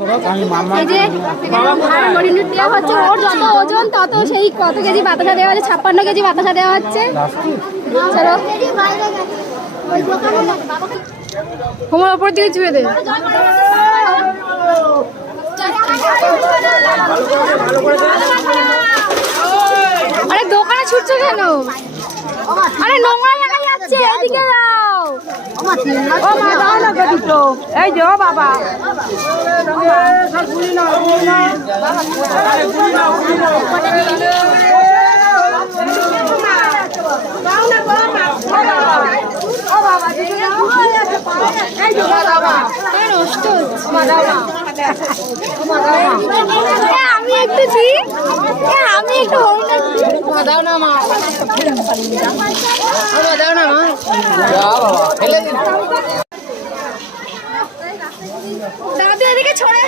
ওর যত ওজন তত সেই কত কেজি বাতাসা দেওয়া হচ্ছে, 56 কেজি বাতাসা দেওয়া হচ্ছে। চলো তোমার ওপর দিকে ছুঁয়ে দে। আরে দোকানে ছুটছো কেন? আরে নোংরা জায়গায় যাচ্ছে, এদিকে যাও। ও মা দাও না দুটো, এই যে ও বাবা আমি একটু দিই, আমি একটু দাও না মা, দাও না মা। দাদু এদিকে ছড়ে